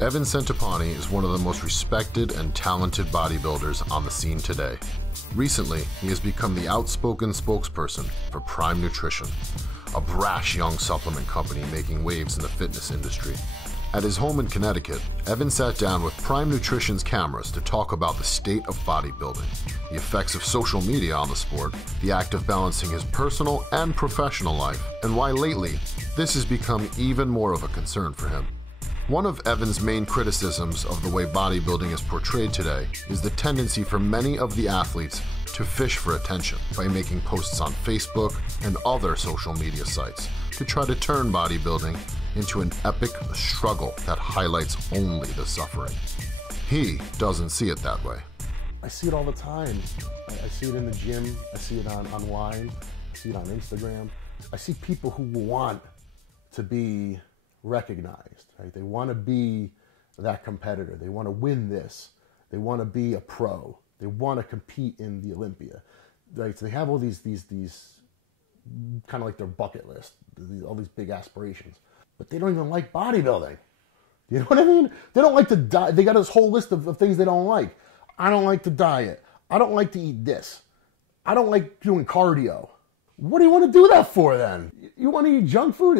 Evan Centopani is one of the most respected and talented bodybuilders on the scene today. Recently, he has become the outspoken spokesperson for Prime Nutrition, a brash young supplement company making waves in the fitness industry. At his home in Connecticut, Evan sat down with Prime Nutrition's cameras to talk about the state of bodybuilding, the effects of social media on the sport, the act of balancing his personal and professional life, and why lately this has become even more of a concern for him. One of Evan's main criticisms of the way bodybuilding is portrayed today is the tendency for many of the athletes to fish for attention by making posts on Facebook and other social media sites to try to turn bodybuilding into an epic struggle that highlights only the suffering. He doesn't see it that way. I see it all the time. I see it in the gym, I see it online, I see it on Instagram. I see people who want to be recognized, right? They want to be that competitor. They want to win this. They want to be a pro. They want to compete in the Olympia, right? So they have all these kind of like their bucket list, all these big aspirations, but they don't even like bodybuilding. You know what I mean? They don't like to diet. They got this whole list of things they don't like. I don't like to diet. I don't like to eat this. I don't like doing cardio. What do you want to do that for then? You want to eat junk food?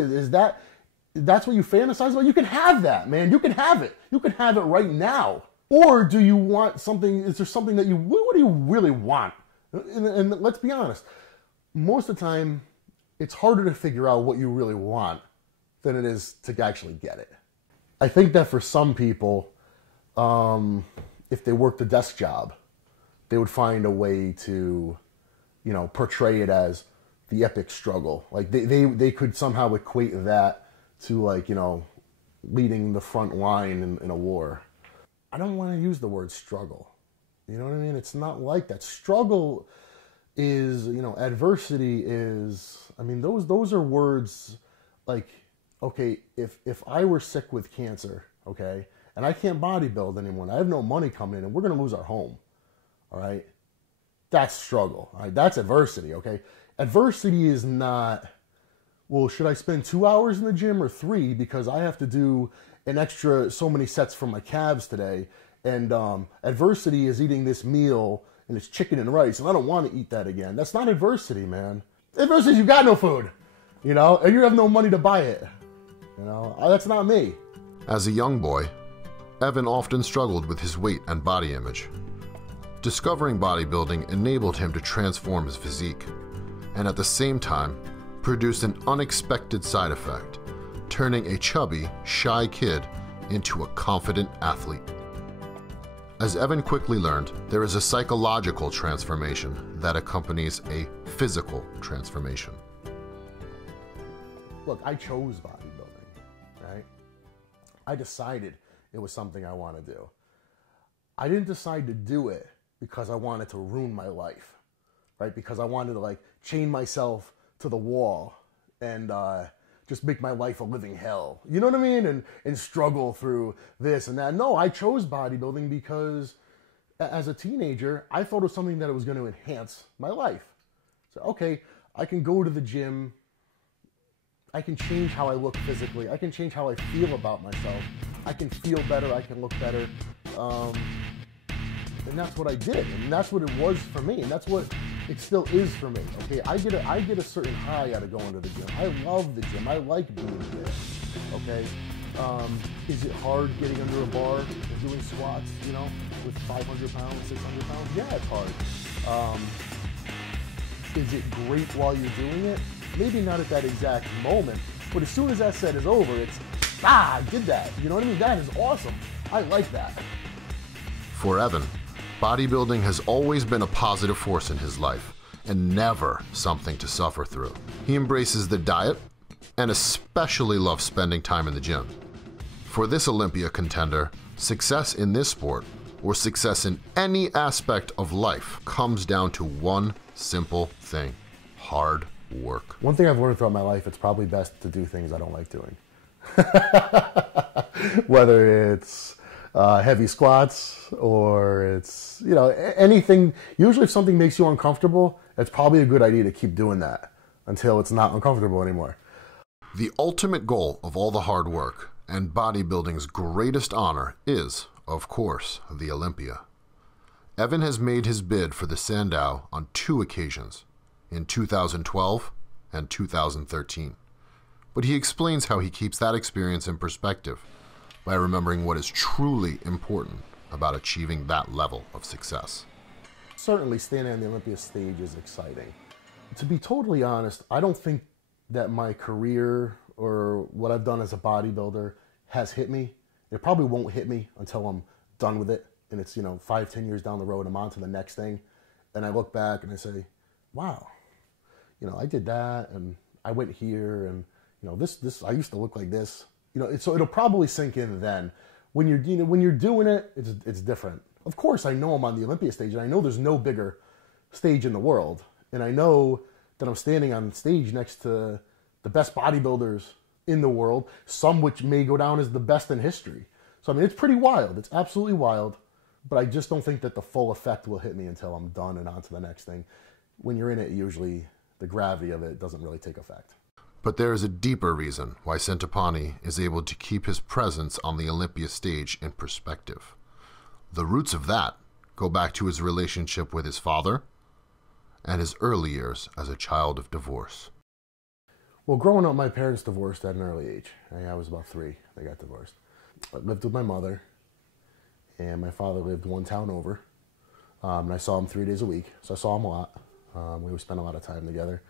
That's what you fantasize about? You can have that, man. You can have it. You can have it right now. Or do you want something, is there something that what do you really want? And let's be honest, most of the time, it's harder to figure out what you really want than it is to actually get it. I think that for some people, if they worked a desk job, they would find a way to, portray it as the epic struggle. Like they could somehow equate that to leading the front line in a war. I don't want to use the word struggle. You know what I mean? It's not like that. Struggle is, adversity is, those are words like, okay, if I were sick with cancer, okay, and I can't bodybuild anymore, and I have no money coming in, and we're going to lose our home, all right? That's struggle, all right? That's adversity, okay? Adversity is not, well, should I spend 2 hours in the gym or 3 because I have to do an extra so many sets for my calves today, and adversity is eating this meal and it's chicken and rice and I don't want to eat that again. That's not adversity, man. Adversity is you got no food, and you have no money to buy it. That's not me. As a young boy, Evan often struggled with his weight and body image. Discovering bodybuilding enabled him to transform his physique, and at the same time, produced an unexpected side effect, turning a chubby, shy kid into a confident athlete. As Evan quickly learned, there is a psychological transformation that accompanies a physical transformation. Look, I chose bodybuilding, right? I decided it was something I want to do. I didn't decide to do it because I wanted to ruin my life, right? Because I wanted to chain myself to the wall and just make my life a living hell. You know what I mean? And struggle through this and that. No, I chose bodybuilding because as a teenager, I thought it was something that was going to enhance my life. So, okay, I can go to the gym. I can change how I look physically. I can change how I feel about myself. I can feel better. I can look better. And that's what I did. And that's what it was for me. And that's what it still is for me. Okay, I get a certain high out of going to the gym. I love the gym. I like being there. Okay, is it hard getting under a bar and doing squats? With 500 pounds, 600 pounds? Yeah, it's hard. Is it great while you're doing it? Maybe not at that exact moment, but as soon as that set is over, it's I did that. You know what I mean? That is awesome. I like that. For Evan, bodybuilding has always been a positive force in his life and never something to suffer through. He embraces the diet and especially loves spending time in the gym. For this Olympia contender, success in this sport or success in any aspect of life comes down to one simple thing: hard work. One thing I've learned throughout my life, it's probably best to do things I don't like doing. Whether it's heavy squats or it's, anything. Usually if something makes you uncomfortable, it's probably a good idea to keep doing that until it's not uncomfortable anymore. The ultimate goal of all the hard work And bodybuilding's greatest honor is, of course, the Olympia. Evan has made his bid for the Sandow on 2 occasions, in 2012 and 2013. But he explains how he keeps that experience in perspective by remembering what is truly important about achieving that level of success. Certainly standing on the Olympia stage is exciting. To be totally honest, I don't think that my career or what I've done as a bodybuilder has hit me. It probably won't hit me until I'm done with it. And it's, 5, 10 years down the road, I'm on to the next thing. And I look back and I say, wow, I did that and I went here and, this, I used to look like this. So it'll probably sink in then. When you're doing it, it's different. Of course, I know I'm on the Olympia stage and I know there's no bigger stage in the world. And I know that I'm standing on stage next to the best bodybuilders in the world, some which may go down as the best in history. So, it's pretty wild. It's absolutely wild. But I just don't think that the full effect will hit me until I'm done and on to the next thing. When you're in it, usually the gravity of it doesn't really take effect. But there is a deeper reason why Centopani is able to keep his presence on the Olympia stage in perspective. The roots of that go back to his relationship with his father and his early years as a child of divorce. Well, growing up, my parents divorced at an early age. I was about 3. They got divorced. I lived with my mother, and my father lived one town over. And I saw him 3 days a week, so I saw him a lot. We would spend a lot of time together.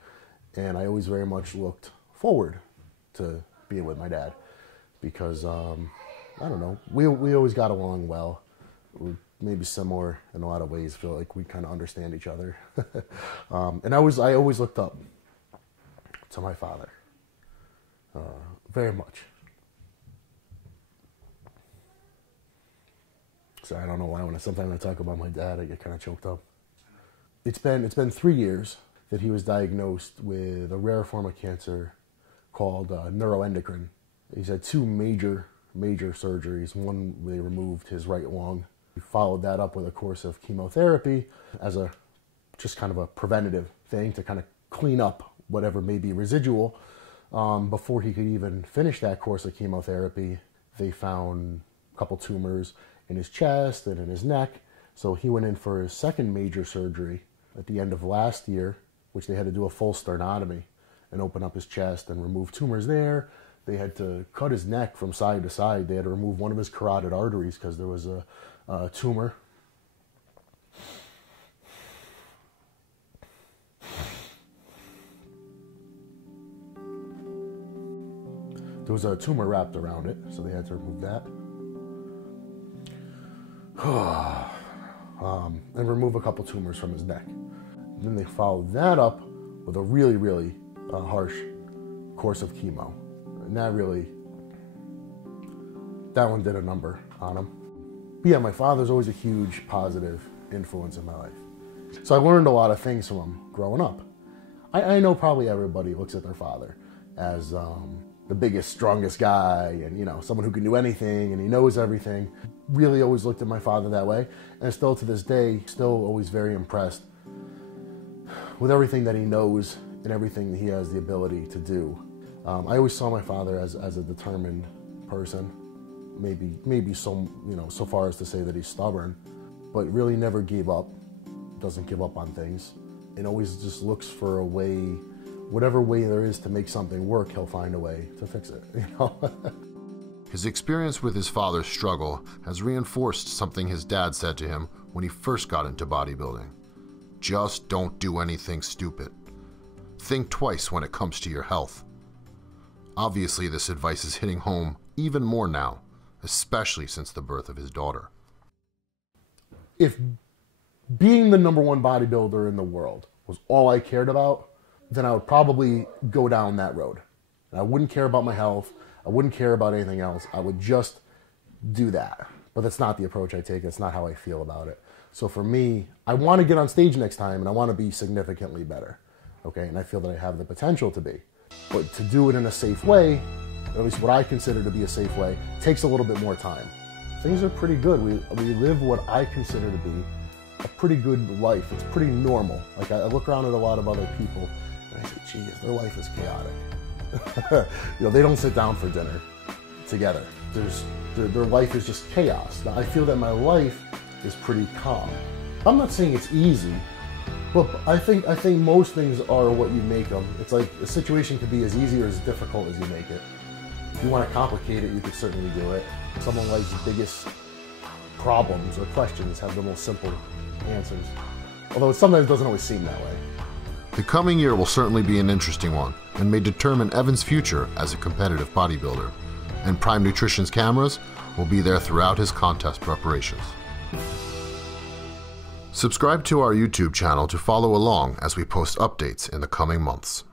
And I always very much looked forward to being with my dad because, I don't know, we always got along well. We're maybe similar in a lot of ways, feel like we kind of understand each other. And I always looked up to my father, very much. So I don't know why sometimes when I talk about my dad, I get kind of choked up. It's been 3 years that he was diagnosed with a rare form of cancer called neuroendocrine. He's had 2 major surgeries. One, they removed his right lung. He followed that up with a course of chemotherapy as just kind of a preventative thing to kind of clean up whatever may be residual. Before he could even finish that course of chemotherapy, they found a couple tumors in his chest and in his neck. So he went in for his second major surgery at the end of last year, which they had to do a full sternotomy and open up his chest and remove tumors there. They had to cut his neck from side to side. They had to remove one of his carotid arteries because there was a tumor. There was a tumor wrapped around it, so they had to remove that. And remove a couple tumors from his neck. And then they followed that up with a really, really harsh course of chemo. And that one did a number on him. But yeah, my father's always a huge positive influence in my life. So I learned a lot of things from him growing up. I know probably everybody looks at their father as the biggest, strongest guy and, someone who can do anything and he knows everything. Really always looked at my father that way. And still to this day, still always very impressed with everything that he knows and everything that he has the ability to do. I always saw my father as a determined person. Maybe so far as to say that he's stubborn, but really never gave up, doesn't give up on things, and always just looks for a way, whatever way there is to make something work, he'll find a way to fix it, His experience with his father's struggle has reinforced something his dad said to him when he first got into bodybuilding. Just don't do anything stupid. Think twice when it comes to your health. Obviously, this advice is hitting home even more now, especially since the birth of his daughter. If being the #1 bodybuilder in the world was all I cared about, then I would probably go down that road. I wouldn't care about my health. I wouldn't care about anything else. I would just do that. But that's not the approach I take. That's not how I feel about it. So for me, I want to get on stage next time and I want to be significantly better. Okay, and I feel that I have the potential to be. But to do it in a safe way, at least what I consider to be a safe way, takes a little bit more time. Things are pretty good. We live what I consider to be a pretty good life. It's pretty normal. Like I look around at a lot of other people and I say, geez, their life is chaotic. They don't sit down for dinner. together. Their life is just chaos. Now, I feel that my life is pretty calm. I'm not saying it's easy, but I think most things are what you make them. It's like a situation could be as easy or as difficult as you make it. If you want to complicate it, you could certainly do it. Someone life's biggest problems or questions have the most simple answers. Although it sometimes doesn't always seem that way. The coming year will certainly be an interesting one and may determine Evan's future as a competitive bodybuilder, and Prime Nutrition's cameras will be there throughout his contest preparations. Subscribe to our YouTube channel to follow along as we post updates in the coming months.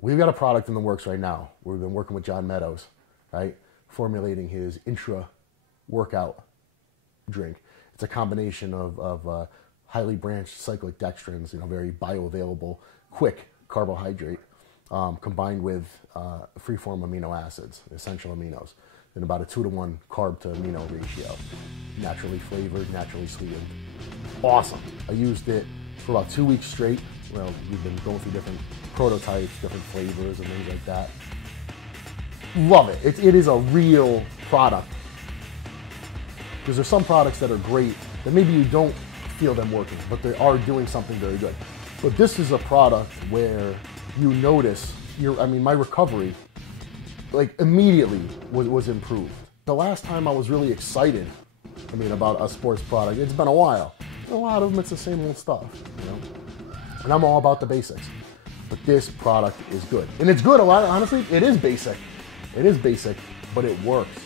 We've got a product in the works right now. We've been working with John Meadows, right? Formulating his intra-workout drink. It's a combination of highly branched cyclic dextrins, very bioavailable, quick carbohydrate, combined with free-form amino acids, essential aminos, in about a 2-to-1 carb to amino ratio. Naturally flavored, naturally sweetened. Awesome. I used it for about 2 weeks straight. Well, we've been going through different prototypes, different flavors and things like that. Love it. It is a real product. Because there's some products that are great that maybe you don't feel them working, but they are doing something very good. But this is a product where you notice my recovery, like, immediately was improved. The last time I was really excited, about a sports product, it's been a while. A lot of them, it's the same old stuff, And I'm all about the basics. But this product is good. And it's good, honestly, it is basic. It is basic, but it works.